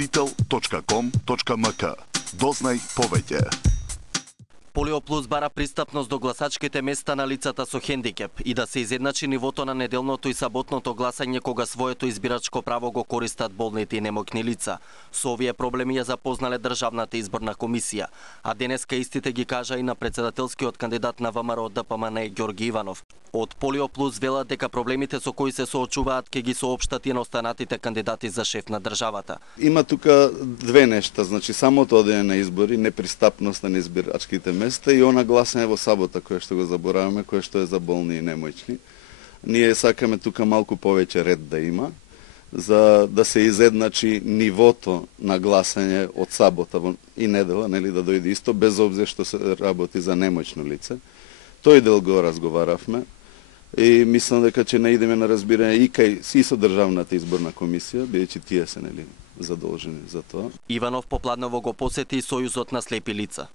Гласител.com.мк. Дознај повеќе. Полио Плюс бара пристапност до гласачките места на лицата со хендикеп и да се изедначи нивото на неделното и саботното гласање кога своето избирачко право го користат болните и немоќни лица. Со овие проблеми ја запознале Државната изборна комисија, а денеска истите ги кажа и на председателскиот кандидат на ВМРО ДПМН Ѓорги Иванов. Од Полио Плюс велат дека проблемите со кои се соочуваат ќе ги соопштат и на останатите кандидати за шеф на државата. Има тука две нешта, значи самото одење на избори, непристапност на избирачките места и она гласање во сабота, кое што го забораваме, кое што е за болни и немоćни. Ние сакаме тука малку повеќе ред да има, за да се изедначи нивото на гласање од сабота и недела, нели, да дојде исто, без обзир што се работи за немоćно лице. Тој дел го разговаравме и мислам дека ќе наидеме на разбирање и кај со Државната изборна комисија, бидејќи тие се, нели, задолжени за тоа. Иванов попладново го посети и Сојузот на слепи лица.